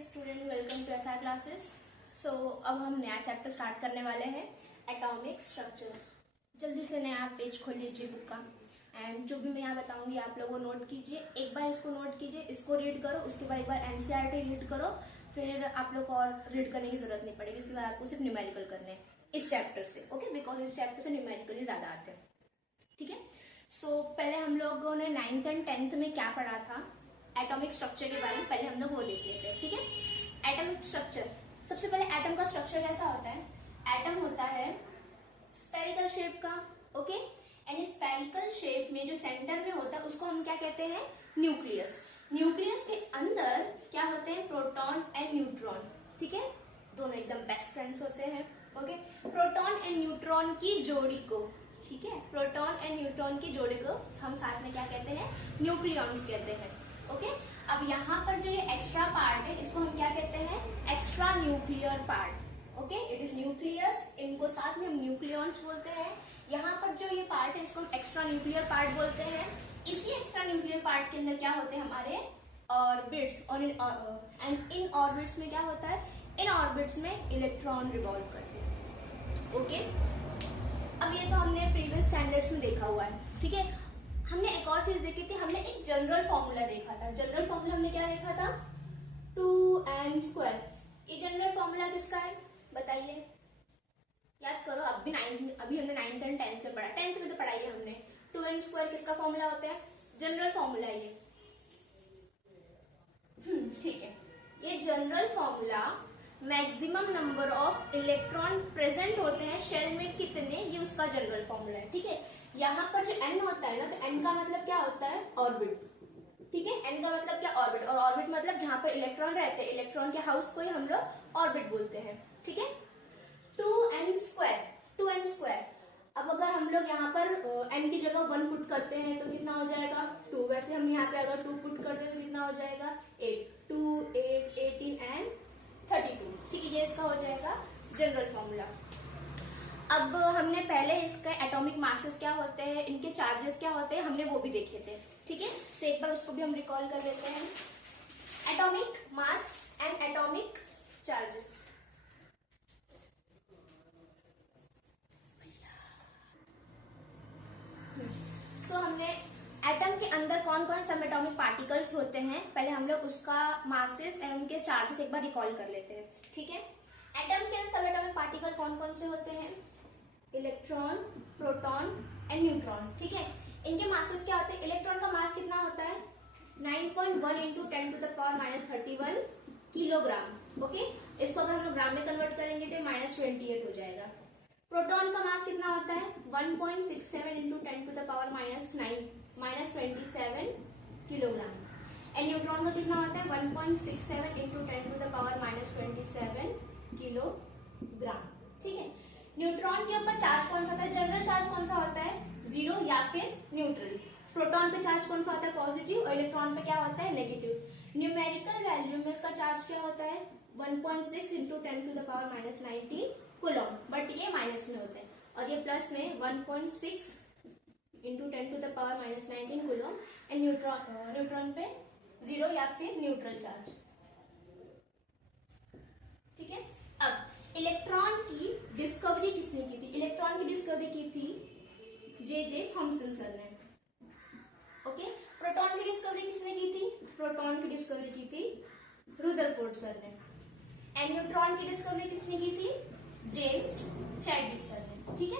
Student, welcome to SR classes. So अब हम नया चैप्टर स्टार्ट करने वाले हैं, एटॉमिक स्ट्रक्चर। जल्दी से नया पेज खोल लीजिए बुक का एंड जो भी मैं यहाँ बताऊंगी आप लोगों को नोट कीजिए। एक बार इसको नोट कीजिए, इसको रीड करो, उसके बाद एक बार एनसीईआरटी रीड करो, फिर आप लोग को और रीड करने की जरूरत नहीं पड़ेगी। उसके बाद आपको सिर्फ न्यूमेरिकल करने हैं इस चैप्टर से, ओके, बिकॉज इस चैप्टर से न्यूमेरिकल ज्यादा आते हैं, ठीक है। सो पहले हम लोगों ने 9th एंड 10th में क्या पढ़ा था, एटॉमिक स्ट्रक्चर के बारे में पहले हम लोग वो देख लेते हैं, ठीक है। एटॉमिक स्ट्रक्चर, सबसे पहले एटम का स्ट्रक्चर कैसा होता है। एटम होता है स्फेरिकल शेप का, ओके, एंड स्फेरिकल शेप में जो सेंटर में होता है उसको हम क्या कहते हैं, न्यूक्लियस। न्यूक्लियस के अंदर क्या होते हैं, प्रोटॉन एंड न्यूट्रॉन, ठीक है, दोनों एकदम बेस्ट फ्रेंड्स होते हैं, ओके। प्रोटॉन एंड न्यूट्रॉन की जोड़ी को, ठीक है, प्रोटॉन एंड न्यूट्रॉन की जोड़ी को हम साथ में क्या कहते हैं, न्यूक्लियॉन्स कहते हैं, ओके। अब यहाँ पर जो ये एक्स्ट्रा पार्ट है इसको हम क्या कहते हैं, extra nuclear part, okay, it is nucleus, इनको साथ में हम न्यूक्लियॉन्स बोलते हैं। यहाँ पर जो ये पार्ट है इसको हम एक्स्ट्रा न्यूक्लियर पार्ट बोलते हैं। इसी एक्स्ट्रा न्यूक्लियर पार्ट के अंदर क्या होते हैं, हमारे ऑर्बिट्स, और एंड इन ऑर्बिट्स में क्या होता है, इन ऑर्बिट्स में इलेक्ट्रॉन रिवॉल्व करते हैं, ओके। अब ये तो हमने प्रीवियस स्टैंडर्ड्स में देखा हुआ है, ठीक है। हमने एक और चीज देखी थी, हमने एक जनरल फॉर्मूला देखा था। जनरल फॉर्मूला हमने क्या देखा था, 2n²। ये जनरल फॉर्मूला किसका है बताइए, याद करो। अभी हमने 9th एंड 10th में पढ़ा, 10th में तो पढ़ाई है हमने। 2n² किसका फॉर्मूला होता है, जनरल फॉर्मूला ये, ठीक है। ये general formula maximum number of electron present होते हैं शेल में कितने, ये उसका जनरल फॉर्मूला है, ठीक है। यहाँ पर जो n होता है ना, तो n का मतलब क्या होता है, ऑर्बिट, ठीक है। n का मतलब क्या, ऑर्बिट, और ऑर्बिट मतलब जहां पर इलेक्ट्रॉन रहते हैं, इलेक्ट्रॉन के हाउस को ही हम लोग ऑर्बिट बोलते हैं, ठीक है। 2n²। अब अगर हम लोग यहाँ पर n की जगह 1 पुट करते हैं तो कितना हो जाएगा, 2। वैसे हम यहाँ पे अगर 2 पुट करते हैं तो कितना हो जाएगा, 8। 2, 8, 18 एंड 32, ठीक है। ये इसका हो जाएगा जनरल फॉर्मूला। अब हमने पहले इसका एटॉमिक मासेस क्या होते हैं, इनके चार्जेस क्या होते हैं, हमने वो भी देखे थे, ठीक है। तो एक बार उसको भी हम रिकॉल कर लेते हैं, atomic mass and atomic charges. So हमने एटम के अंदर कौन कौन सब एटॉमिक पार्टिकल्स होते हैं, पहले हम लोग उसका मासेस एंड उनके चार्जेस एक बार रिकॉल कर लेते हैं, ठीक है। एटम के अंदर सब एटॉमिक पार्टिकल कौन कौन से होते हैं, इलेक्ट्रॉन, प्रोटॉन एंड न्यूट्रॉन, ठीक है। इनके मासेस क्या होते हैं, इलेक्ट्रॉन का मास कितना होता है, 9.1 इंटू 10⁻⁻31 किलोग्राम, ओके। इसको अगर हम लोग ग्राम में कन्वर्ट करेंगे तो -28 हो जाएगा। प्रोटॉन का मास कितना होता है, 1.67 इंटू 10⁻⁻27 किलोग्राम, एंड न्यूट्रॉन का कितना होता है, 1.67 इंटू 10⁻⁻27 किलोग्राम, ठीक है। न्यूट्रॉन के ऊपर चार्ज कौन सा होता है, जनरल चार्ज कौन सा होता है, 0 या फिर न्यूट्रल। प्रोटॉन पे चार्ज कौन सा होता है, पॉजिटिव, और इलेक्ट्रॉन पे क्या होता है, नेगेटिव। न्यूमेरिकल वैल्यू में इसका चार्ज क्या होता है, 1.6 इंटू 10⁻⁻19 कूलम, बट ये माइनस में होते हैं, और ये प्लस में 1.6 इंटू 10⁻⁻19 कूलम, एंड न्यूट्रॉन पे 0 या फिर न्यूट्रल चार्ज, ठीक है। अब इलेक्ट्रॉन की डिस्कवरी किसने की थी, इलेक्ट्रॉन की डिस्कवरी की थी जे थॉमसन सर ने, ओके। प्रोटॉन की डिस्कवरी किसने की थी, प्रोटॉन की डिस्कवरी की थी रुदरफोर्ड सर ने, एंड न्यूट्रॉन की डिस्कवरी किसने की थी, जेम्स चैडविक सर ने, ठीक है।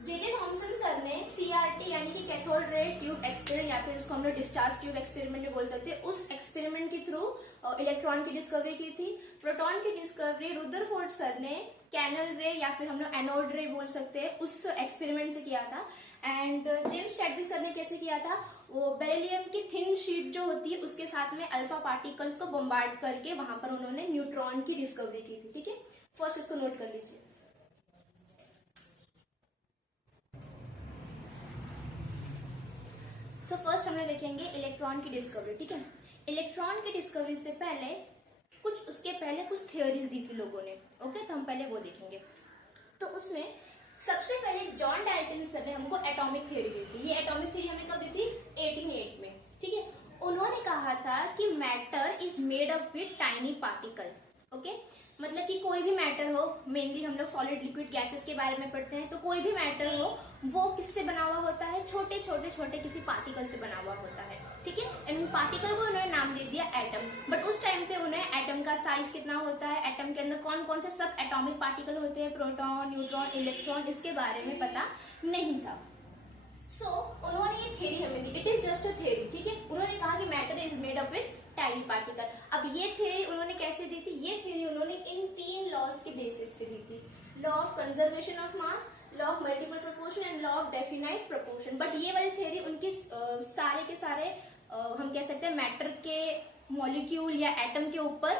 जे थॉमसन सर ने CRT यानी कि कैथोड रे ट्यूब एक्सपेरिमेंट, या फिर उसको हम लोग डिस्चार्ज ट्यूब एक्सपेरिमेंट भी बोल सकते हैं, उस एक्सपेरिमेंट के थ्रू इलेक्ट्रॉन की डिस्कवरी की थी। प्रोटॉन की डिस्कवरी रुदरफोर्ड सर ने कैनल रे या फिर हम लोग एनोड रे बोल सकते हैं, उस एक्सपेरिमेंट से किया था। एंड जेम्स चैडविक सर ने कैसे किया था, वो बेरिलियम की थिन शीट जो होती है उसके साथ में अल्फा पार्टिकल्स को बम्बार्ड करके वहां पर उन्होंने न्यूट्रॉन की डिस्कवरी की थी, ठीक है। फर्स्ट इसको नोट कर लीजिए। सो फर्स्ट हमने देखेंगे इलेक्ट्रॉन की डिस्कवरी, ठीक है। इलेक्ट्रॉन की डिस्कवरी से पहले उसके पहले कुछ थियोरीज दी थी लोगों ने, ओके, तो हम पहले वो देखेंगे। तो उसमें सबसे पहले जॉन डाल्टन सर ने हमको एटॉमिक थ्योरी दी थी। ये एटॉमिक थ्योरी हमें कब दी थी, 1808 में, ठीक है। था कि matter is made up with tiny particle. Okay, मतलब कि कोई भी मैटर हो, मेनली हम लोग सॉलिड लिक्विड गैसेस के बारे में पढ़ते हैं, तो कोई भी मैटर हो वो किससे बना हुआ होता है, छोटे छोटे छोटे किसी पार्टिकल से बना हुआ होता है। ठीक है, एंड पार्टिकल को उन्होंने नाम दे दिया एटम। बट उस टाइम पे उन्हें एटम का साइज कितना होता है, एटम के अंदर कौन कौन से सब एटॉमिक पार्टिकल होते हैं, प्रोटॉन, न्यूट्रॉन, इलेक्ट्रॉन, इसके बारे में पता नहीं था। सो उन्होंने ये थ्योरी हमें दी, it is just a theory. ठीक है, उन्होंने कहा कि matter is made up with tiny particle. अब ये थ्योरी उन्होंने कैसे दी थी, ये थ्योरी उन्होंने इन 3 लॉज के बेसिस पे दी थी। Law of conservation of mass, law of multiple proportion and law of definite proportion. But ये वाली थ्योरी उनकी सारे के सारे हम कह सकते हैं मैटर के मॉलिक्यूल या एटम के ऊपर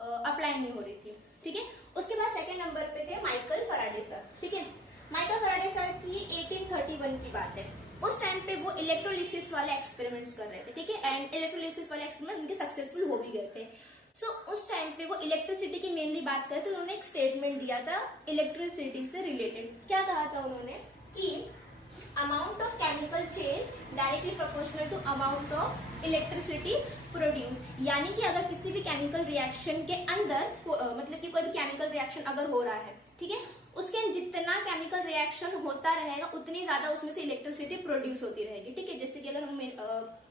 अप्लाई नहीं हो रही थी। ठीक है, उसके बाद सेकेंड नंबर पे थे माइकल फैराडे सर। ठीक है, माइकल फैराडे सर की 1831 की बात है। उस टाइम पे वो इलेक्ट्रोलिसिस वाले एक्सपेरिमेंट्स कर रहे थे। ठीक है, एंड इलेक्ट्रोलिसिस वाले एक्सपेरिमेंट उनके सक्सेसफुल हो भी गए थे। सो उस टाइम पे वो इलेक्ट्रिसिटी की मेनली बात करें तो उन्होंने एक स्टेटमेंट दिया था इलेक्ट्रिसिटी से रिलेटेड। क्या कहा था उन्होंने कि amount of chemical change directly proportional to amount of electricity produce. यानी कि अगर किसी भी केमिकल रिएक्शन के अंदर मतलब कि कोई भी केमिकल रिएक्शन अगर हो रहा है, ठीक है, उसके जितना केमिकल रिएक्शन होता रहेगा उतनी ज्यादा उसमें से इलेक्ट्रिसिटी प्रोड्यूस होती रहेगी। ठीक है, जैसे कि अगर हम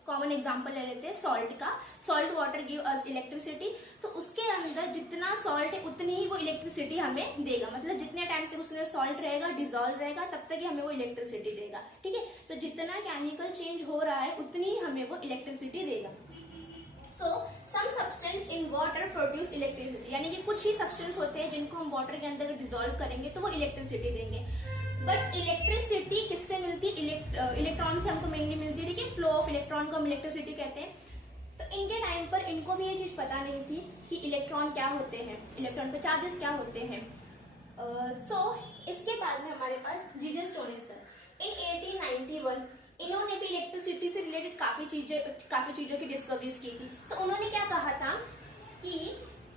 कॉमन एग्जांपल ले लेते हैं सॉल्ट का, salt water give us electricity, तो उसके अंदर जितना सॉल्ट है उतनी ही वो इलेक्ट्रिसिटी हमें देगा। मतलब जितने टाइम तक उसमें सॉल्ट रहेगा, डिजोल्व रहेगा, तब तक ही हमें वो इलेक्ट्रिसिटी देगा। ठीक है, तो जितना केमिकल चेंज हो रहा है उतनी ही हमें वो इलेक्ट्रिसिटी देगा। So some substance in water produce electricity, यानी कि कुछ ही सब्सटेंस होते हैं जिनको हम वाटर के अंदर डिसॉल्व करेंगे तो वो इलेक्ट्रिसिटी देंगे। बट इलेक्ट्रिसिटी किससे मिलती है, इलेक्ट्रॉन से हमको मेनली मिलती है। ठीक है, फ्लो ऑफ इलेक्ट्रॉन को हम इलेक्ट्रिसिटी कहते हैं। तो इनके टाइम पर इनको भी ये चीज पता नहीं थी कि इलेक्ट्रॉन क्या होते हैं, इलेक्ट्रॉन पे चार्जेस क्या होते हैं। सो इसके बाद में हमारे पास जीजे स्टोनेज सर इन 1891 इन्होंने भी इलेक्ट्रिसिटी से रिलेटेड काफी चीजों की डिस्कवरीज की थी। तो उन्होंने क्या कहा था कि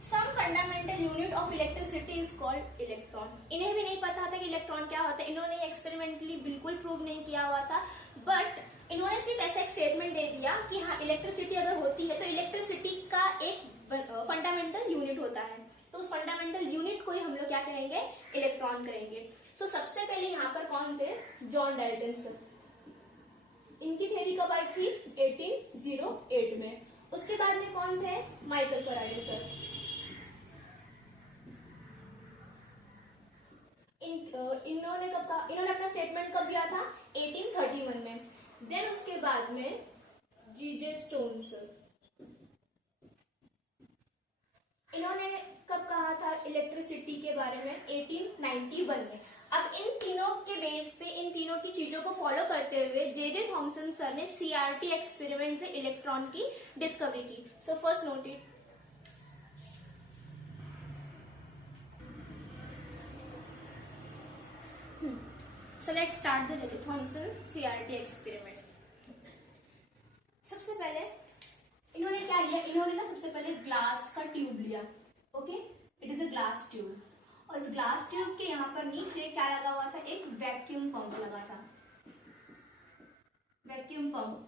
some fundamental unit of electricity is called electron. इन्हें भी नहीं पता था कि इलेक्ट्रॉन क्या होता है, इन्होंने एक्सपेरिमेंटली बिल्कुल प्रूव नहीं किया हुआ था। बट इन्होंने सिर्फ ऐसा एक स्टेटमेंट दे दिया कि हाँ इलेक्ट्रिसिटी अगर होती है तो इलेक्ट्रिसिटी का एक फंडामेंटल यूनिट होता है, तो उस फंडामेंटल यूनिट को ही हम लोग क्या कहेंगे, इलेक्ट्रॉन करेंगे। सो सबसे पहले यहाँ पर कौन थे, जॉन डाल्टन सर। इनकी थ्योरी कब आई थी, 1808 में। उसके बाद में कौन थे, माइकल फैराडे सर। इन्होंने अपना स्टेटमेंट कब दिया था, 1831 में। देन उसके बाद में जीजे स्टोन सर, इन्होंने कब कहा था इलेक्ट्रिसिटी के बारे में, 1891 में। अब इन तीनों के बेस पे, इन तीनों की चीजों को फॉलो करते हुए जे थॉमसन सर ने CRT एक्सपेरिमेंट से इलेक्ट्रॉन की डिस्कवरी की। So first note it. So let's start the J Thomson CRT experiment. सबसे पहले इन्होंने क्या लिया, इन्होंने ना सबसे पहले ग्लास का ट्यूब लिया। Okay, it is a glass tube, और इस ग्लास ट्यूब के यहाँ पर नीचे क्या लगा हुआ था, एक वैक्यूम पंप लगा था। वैक्यूम पंप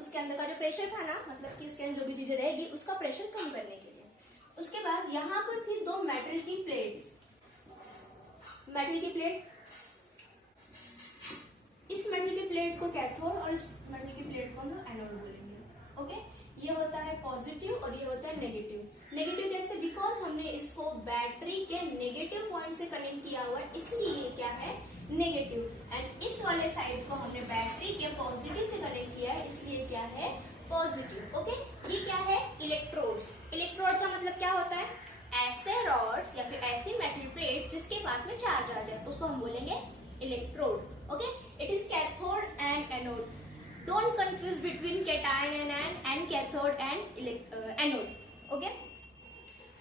उसके अंदर का जो प्रेशर था ना, मतलब कि इसके अंदर जो भी चीजें रहेगी उसका प्रेशर कम करने के लिए। उसके बाद यहाँ पर थी 2 मेटल की प्लेट्स, मेटल की प्लेट, इस मेटल की प्लेट को कैथोड और इस मेटल की प्लेट को हम लोग एनोड बोलेंगे। ओके, ये होता है पॉजिटिव और ये होता है नेगेटिव। नेगेटिव कैसे, बिकॉज हमने इसको बैटरी के नेगेटिव पॉइंट से कनेक्ट किया हुआ है, इसलिए ये क्या है, नेगेटिव। एंड इस वाले साइड को हमने बैटरी के पॉजिटिव से कनेक्ट किया है, इसलिए क्या है, पॉजिटिव। ओके, ये क्या है, इलेक्ट्रोड्स। इलेक्ट्रोड का मतलब क्या होता है, ऐसे रॉड्स या फिर ऐसी मेटल प्लेट जिसके पास में चार्ज आ जाए, उसको हम बोलेंगे electrode. Okay, it is cathode and anode. Don't confuse between cation and cathode and anode. Okay,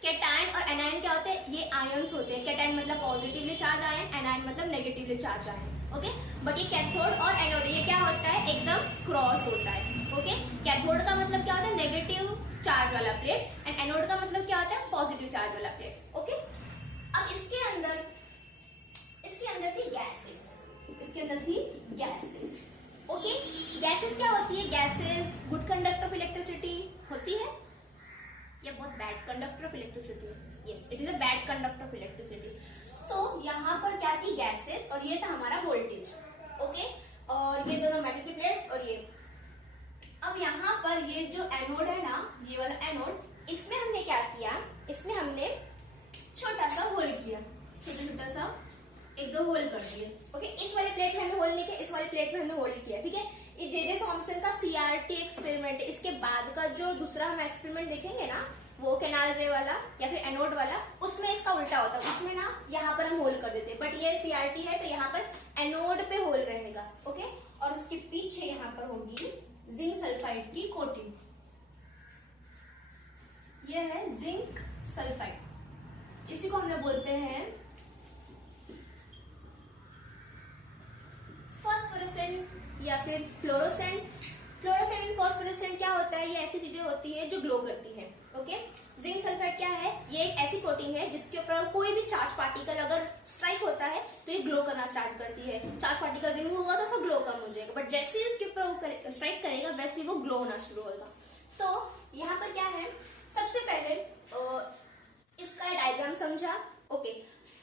cation और एनायन क्या होते हैं, ये आयंस होते हैं। कैटायन मतलब पॉजिटिवली चार्ज आयन, एनायन मतलब negatively charge ion. Okay, but ये कैथोड और एनोड ये क्या होता है, एकदम क्रॉस होता है। ओके, कैथोड का मतलब क्या होता है, नेगेटिव चार्ज वाला प्लेट, एंड एनोड का मतलब क्या होता है, पॉजिटिव चार्ज वाला प्लेट। ओके, अब इसके अंदर थी गैसेस, इसके अंदर थी गैसेस। ओके, गैसेस क्या होती है? Gases good conductor of electricity होती है या बहुत bad conductor of electricity? Yes, it is a bad conductor of electricity. तो यहाँ पर क्या थी? गैसेस, और ये था हमारा वोल्टेज। ओके, और ये दोनों मेटल की प्लेट्स, और ये। अब यहाँ पर ये जो एनोड है ना, ये वाला एनोड, इसमें हमने क्या किया? इसमें हमने छोटा सा होल किया, छोटा छोटा सा एक दो होल कर दिए। ओके, इस वाले प्लेट में हमने होल नहीं किया, इस वाले प्लेट में हमने होल किया। ठीक है, ये जे थॉमसन का सीआरटी एक्सपेरिमेंट है। इसके बाद का जो दूसरा हम एक्सपेरिमेंट देखेंगे ना, वो कैनाल रे वाला या फिर एनोड वाला, उसमें इसका उल्टा होता है। उसमें ना यहाँ पर हम होल कर देते हैं, बट ये सीआरटी है तो यहाँ पर एनोड पे होल रहेगा। ओके, और उसके पीछे यहाँ पर होगी जिंक सल्फाइड की कोटिंग। ये है जिंक सल्फाइड, इसी को हम लोग बोलते हैं फॉस्फोरेसेंट या फिर फ्लोरोसेंट। फ्लोरोसेंट एंड फॉस्फोरेसेंट क्या होता है? ये ऐसी चीजें होती है जो ग्लो करती है। ओके, जिंक सल्फाइड क्या है? ये एक ऐसी कोटिंग है जिसके ऊपर कोई भी चार्ज पार्टिकल अगर स्ट्राइक होता है तो ये ग्लो करना स्टार्ट करती है। चार्ज पार्टिकल रिमूव होगा तो उसका ग्लो कम हो जाएगा, बट जैसे ही उसके ऊपर स्ट्राइक करेगा वैसे ही वो ग्लो होना शुरू होगा। तो यहाँ पर क्या है? सबसे पहले इसका डायग्राम समझा। ओके,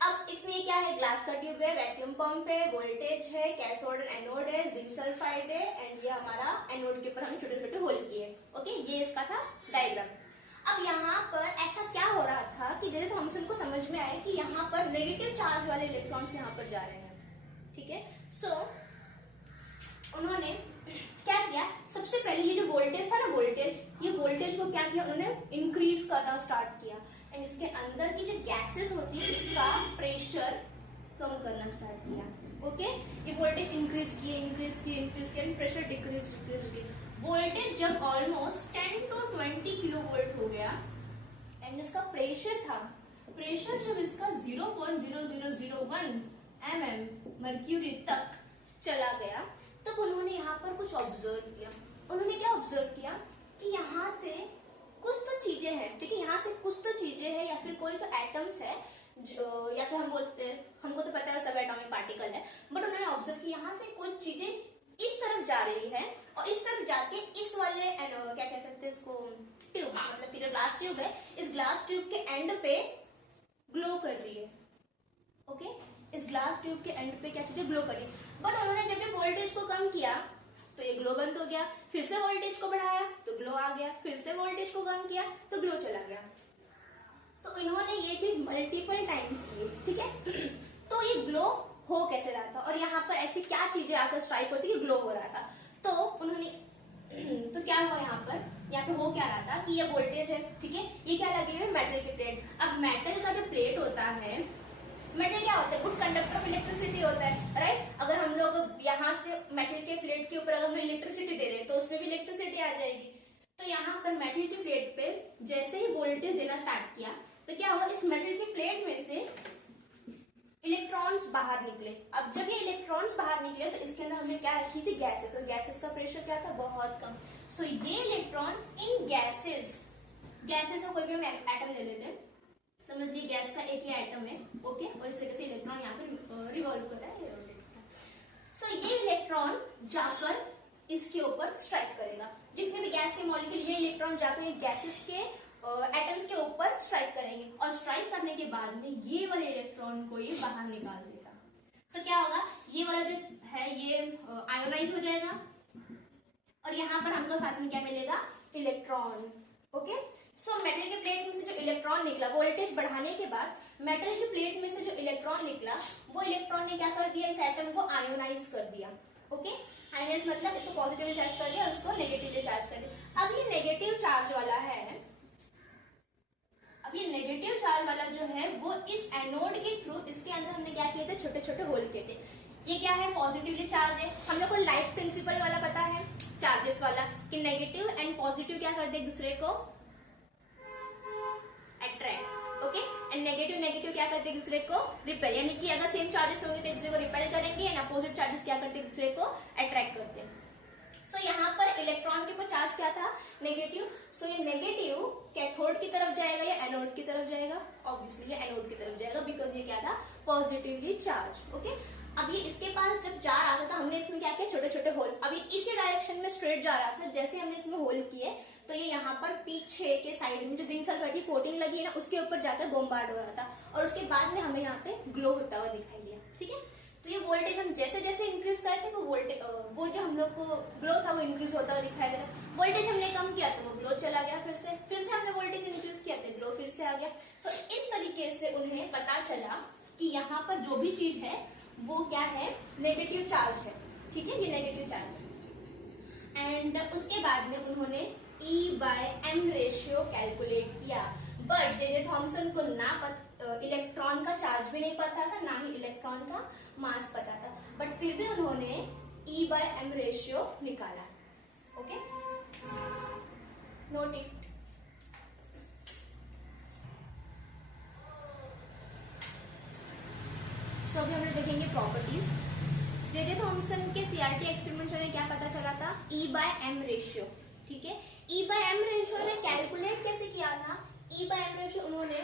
अब इसमें क्या है? ग्लास का ट्यूब है, वैक्यूम पंप है, वोल्टेज है, कैथोड एंड एनोड है, जिंक सल्फाइड है, एंड ये हमारा एनोड के ऊपर हम छोटे छोटे होल किए। ओके, ये इसका था डायग्राम। अब यहाँ पर ऐसा क्या हो रहा था कि जे थॉमसन को समझ में आया कि यहाँ पर नेगेटिव चार्ज वाले इलेक्ट्रॉन्स यहाँ पर जा रहे हैं। ठीक है, सो उन्होंने क्या किया? सबसे पहले ये जो वोल्टेज था ना, ये वोल्टेज को क्या किया? उन्होंने इंक्रीज करना स्टार्ट किया, एंड इसके अंदर की जो गैसेस होती है उसका प्रेशर कम करना स्टार्ट किया। ओके, ये वोल्टेज इंक्रीज किए, प्रेशर डिक्रीज। वोल्टेज जब ऑलमोस्ट 10 to 20 किलो वोल्ट हो गया, एंड जिसका प्रेशर था, प्रेशर जब इसका 0.0001 mm मर्क्यूरी तक चला गया, तब उन्होंने यहाँ पर कुछ ऑब्जर्व किया। उन्होंने क्या ऑब्जर्व किया कि यहाँ से कुछ तो चीजें हैं। ठीक है, यहाँ से कुछ तो चीजें हैं या फिर कोई तो एटम्स है जो, या फिर हम बोलते हैं, हमको तो पता है सब एटॉमिक पार्टिकल है, बट उन्होंने ऑब्जर्व किया यहाँ से कुछ चीजें इस तरफ जा रही है और इस तरफ जाके इस वाले क्या कह सकते हैं इसको, ट्यूब, मतलब जो ग्लास ट्यूब है, इस ग्लास ट्यूब के एंड पे ग्लो कर रही है। ओके, इस ग्लास ट्यूब के एंड पे क्या चीजें ग्लो कर रही है, बट उन्होंने जब ये वोल्टेज को कम किया तो ये ग्लो बंद हो गया, फिर से वोल्टेज को बढ़ाया तो ग्लो आ गया, फिर से वोल्टेज को कम किया तो ग्लो चला गया। तो इन्होंने ये चीज मल्टीपल टाइम्स की। ठीक है, तो ये ग्लो हो कैसे रहा था और यहाँ पर ऐसी क्या चीजें आकर स्ट्राइक होती है, ग्लो हो रहा था। तो उन्होंने तो क्या हुआ यहाँ पर हो क्या रहा था कि ये वोल्टेज है। ठीक है, ये क्या लगे हुए? मेटल की प्लेट। अब मेटल का जो प्लेट होता है, मेटल क्या होता है? गुड कंडक्टर ऑफ इलेक्ट्रिसिटी होता है, राइट। अगर हम लोग यहाँ से मेटल के प्लेट के ऊपर अगर हम इलेक्ट्रिसिटी दे रहे हैं तो उसमें भी इलेक्ट्रिसिटी आ जाएगी। तो यहाँ पर मेटल की प्लेट पे जैसे ही वोल्टेज देना स्टार्ट किया तो क्या हुआ? इस मेटल की प्लेट में से इलेक्ट्रॉन्स बाहर निकले। अब जब ये इलेक्ट्रॉन्स बाहर निकले तो इसके अंदर हमने क्या रखी थी? गैसेस, और गैसेस का प्रेशर क्या था? बहुत कम। सो ये इलेक्ट्रॉन इन गैसेस का कोई भी हम एटम ले लेते हैं, समझ लीजिए गैस का एक ही एटम है। ओके, और इस तरह से इलेक्ट्रॉन यहाँ पे रिवॉल्व कर रहा है। सो ये इलेक्ट्रॉन जाकर इसके ऊपर स्ट्राइक करेगा। जितने भी गैस के मॉलिक्यूल, ये इलेक्ट्रॉन जाकर गैसेस के एटम्स के ऊपर स्ट्राइक करेंगे, और स्ट्राइक करने के बाद में ये वाले इलेक्ट्रॉन को ये बाहर निकाल देगा। सो क्या होगा? ये वाला जो है ये आयोनाइज हो जाएगा, और यहाँ पर हमको साथ में क्या मिलेगा? इलेक्ट्रॉन। ओके, सो मेटल के प्लेट में से जो इलेक्ट्रॉन निकला, वोल्टेज बढ़ाने के बाद मेटल के प्लेट में से जो इलेक्ट्रॉन निकला, वो इलेक्ट्रॉन ने क्या कर दिया? इस एटम को आयोनाइज कर दिया। ओके, आयोनाइज मतलब इसको पॉजिटिवली चार्ज कर दिया और उसको नेगेटिवली चार्ज कर दिया। अब ये नेगेटिव चार्ज वाला है, अब ये नेगेटिव चार्ज वाला जो है वो इस एनोड के थ्रू, इसके अंदर हमने क्या किए थे? छोटे छोटे होल किए थे। ये क्या है? पॉजिटिवली चार्ज है। हम लोग को लाइट प्रिंसिपल वाला पता है, चार्जेस वाला, कि नेगेटिव एंड पॉजिटिव क्या करते हैं? एक दूसरे को अट्रैक्ट। ओके, एंड नेगेटिव क्या करते हैं? एक दूसरे को रिपेल, यानी कि अगर सेम चार्जेस होंगे तो एक दूसरे को रिपेल करेंगे, एंड अपोजिट चार्जेस क्या करते हैं? एक दूसरे को अट्रैक्ट करते हैं। सो यहाँ पर इलेक्ट्रॉन के ऊपर चार्ज क्या था? नेगेटिव। सो ये नेगेटिव कैथोड की तरफ जाएगा या एनोड की तरफ जाएगा? ऑब्वियसली ये एनोड की तरफ जाएगा, बिकॉज ये क्या था? Positively charge. ओके, अब ये इसके पास जब जा रहा था तो हमने इसमें क्या किया, छोटे छोटे होल। अभी इसी डायरेक्शन में स्ट्रेट जा रहा था, जैसे हमने इसमें होल किए तो ये यहाँ पर पीछे के साइड में जो जिंक सल्फाइड की कोटिंग लगी है ना, उसके ऊपर जाकर बॉम्बार्ड हो रहा था और उसके बाद में हमें यहाँ पे ग्लो होता हुआ दिखाई दिया। ठीक है, तो ये वोल्टेज हम जैसे जैसे इंक्रीज करते वो वोल्टेज वो जो हम लोग को ग्लो था वो इंक्रीज होता हुआ दिखाई दे रहा। वोल्टेज हमने कम किया तो वो ग्लो चला गया, फिर से हमने वोल्टेज इंक्रीज किया तो ग्लो फिर से आ गया। सो इस तरीके से उन्हें पता चला कि यहाँ पर जो भी चीज है वो क्या है, नेगेटिव चार्ज है। ठीक है, ये नेगेटिव चार्ज है। एंड उसके बाद में उन्होंने E/m रेशियो कैलकुलेट किया, बट जे थॉमसन को ना इलेक्ट्रॉन का चार्ज भी नहीं पता था, ना ही इलेक्ट्रॉन का मास पता था, बट फिर भी उन्होंने E/m रेशियो निकाला। Okay, note it. सो अभी हम लोग देखेंगे प्रॉपर्टीज। जे थॉमसन के सीआरटी एक्सपेरिमेंट में क्या पता चला था, E/m रेशियो। ठीक है, E/m रेशियो ने कैलकुलेट कैसे किया था, E/m रेशियो उन्होंने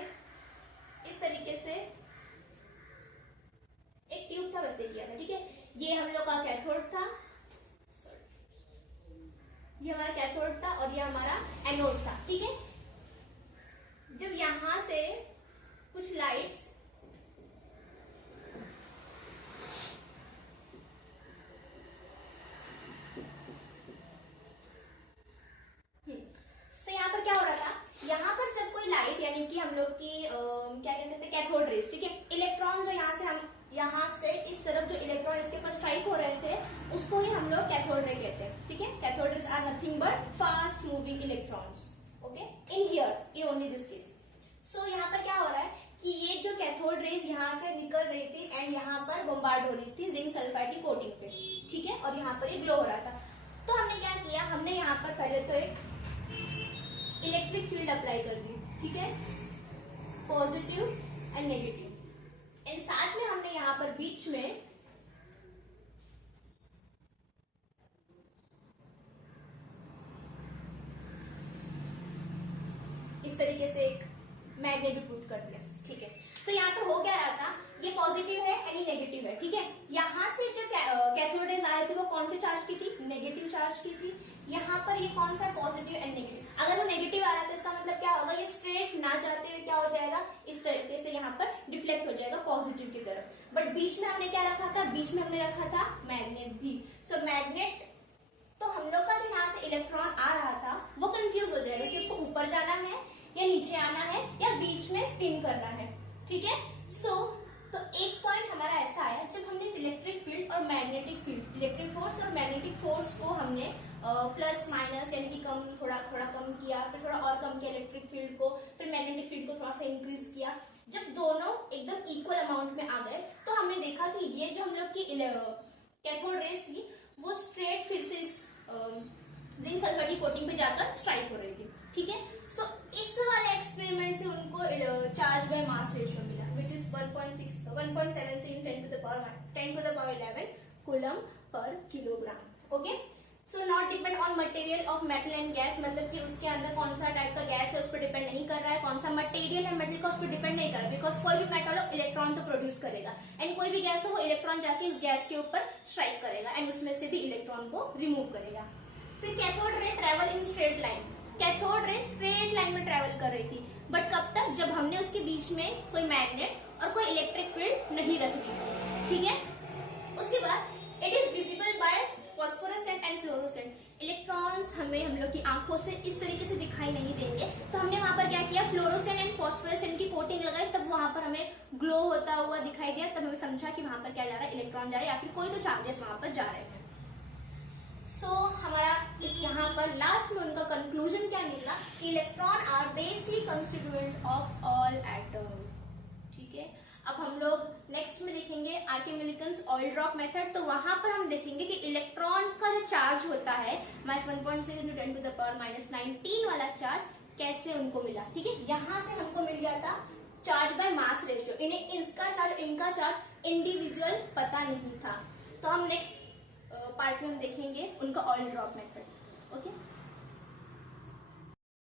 इस तरीके से एक ट्यूब था वैसे किया था। ठीक है, ये हम लोग का कैथोड था, ये हमारा कैथोड था और ये हमारा एनोड था। ठीक है, जब यहां से कुछ लाइट्स यानी कि हम लोग की क्या कह सकते हैं, कैथोड रेस। ठीक है, इलेक्ट्रॉन जो यहाँ से इस तरफ जो इलेक्ट्रॉन इसके पास स्ट्राइक हो रहे थे उसको ही हम लोग कैथोड रे कहते हैं। ठीक है, cathode rays are nothing but fast moving electrons. Okay, in here in only this case. So यहाँ पर क्या हो रहा है कि ये जो कैथोड रेस यहाँ से निकल रही थी एंड यहाँ पर बॉम्बार्ड हो रही थी जिंक सल्फाइड की कोटिंग पे। ठीक है, और यहाँ पर ये ग्लो हो रहा था। तो हमने क्या किया, हमने यहाँ पर पहले तो एक इलेक्ट्रिक फील्ड अप्लाई कर दी। ठीक है, पॉजिटिव एंड नेगेटिव, एंड साथ में हमने यहाँ पर बीच में इस तरीके से एक मैग्नेट भी पुट कर दिया। ठीक है, तो यहाँ पर हो क्या रहा था, ये पॉजिटिव है एंड नेगेटिव है। ठीक है, यहाँ से जो कैथोड रेज आ रही थी वो कौन से चार्ज की थी, नेगेटिव चार्ज की थी। यहाँ पर ये कौन सा पॉजिटिव एंड नेगेटिव, अगर वो नेगेटिव आ रहा है तो इसका मतलब क्या होगा, ये स्ट्रेट ना जाते हुए क्या हो जाएगा, इस तरीके से यहाँ पर डिफ्लेक्ट हो जाएगा पॉजिटिव की तरफ। बट बीच में हमने क्या रखा था, बीच में हमने रखा था मैग्नेट भी। सो मैग्नेट, तो हम लोग का जो यहाँ से इलेक्ट्रॉन आ रहा था वो कंफ्यूज हो जाएगा कि उसको ऊपर जाना है या नीचे आना है या बीच में स्पिन करना है। ठीक है, तो एक पॉइंट हमारा ऐसा आया जब हमने इस इलेक्ट्रिक फील्ड और मैग्नेटिक फील्ड, इलेक्ट्रिक फोर्स और मैग्नेटिक फोर्स को हमने प्लस माइनस यानी कि कम, थोड़ा कम किया, फिर थोड़ा और कम किया इलेक्ट्रिक फील्ड को, फिर मैग्नेटिक फील्ड को थोड़ा सा इंक्रीज किया। जब दोनों एकदम इक्वल अमाउंट में आ गए तो हमने देखा कि ये जो हम लोग की कैथोड रेस थी वो स्ट्रेट फिर से जिंक सल्फाइड की कोटिंग पे जाकर स्ट्राइक हो रही थी। ठीक है, सो इस वाले एक्सपेरिमेंट से उनको चार्ज बाय मास रेशियो मिला, which is 1.76 10 to the power 11 coulomb per kilogram. Okay, so not depend on material of metal and gas, मतलब कि उसके अंदर कौन सा टाइप का गैस है उस पर डिपेंड नहीं कर रहा है, कौन सा मटेरियल है मेटल का उस पर डिपेंड नहीं कर रहा है, बिकॉज कोई भी मेटल हो इलेक्ट्रॉन तो प्रोड्यूस करेगा एंड कोई भी गैस हो वो इलेक्ट्रॉन जाके उस गैस के ऊपर स्ट्राइक करेगा एंड उसमें से भी इलेक्ट्रॉन को रिमूव करेगा। फिर cathode ray travel in straight line, cathode ray straight line में ट्रेवल कर रही थी, बट कब तक, जब हमने उसके बीच में कोई मैग्नेट और कोई इलेक्ट्रिक फील्ड नहीं रख दी। ठीक है, उसके बाद it is visible by phosphorescent and fluorescent, electrons हमें हम लोग की आंखों से इस तरीके से दिखाई नहीं देंगे, तो हमने वहां पर क्या किया, फ्लोरोसेंट एंड फॉस्फोरेसेंट की कोटिंग लगाई, तब वहां पर हमें ग्लो होता हुआ दिखाई दिया, तब हमें समझा कि वहां पर क्या जा रहा है, इलेक्ट्रॉन जा रहा है या फिर कोई तो चार्जेस वहां पर जा रहे हैं। सो हमारा इस यहाँ पर लास्ट में उनका कंक्लूजन क्या निकला, electron are basic constituent of all atom. ठीक है, अब हम लोग नेक्स्ट में देखेंगे आर्किमिलिकन्स ऑयल ड्रॉप मेथड, तो वहां पर हम देखेंगे कि इलेक्ट्रॉन का जो चार्ज होता है -1.6 × 10 to the power -19 वाला चार्ज कैसे उनको मिला। ठीक है, यहाँ से हमको मिल गया था चार्ज बाय मास रेशियो, इनका चार्ज इंडिविजुअल पता नहीं था। तो हम नेक्स्ट पार्ट में हम देखेंगे उनका ऑयल ड्रॉप मेथड। ओके।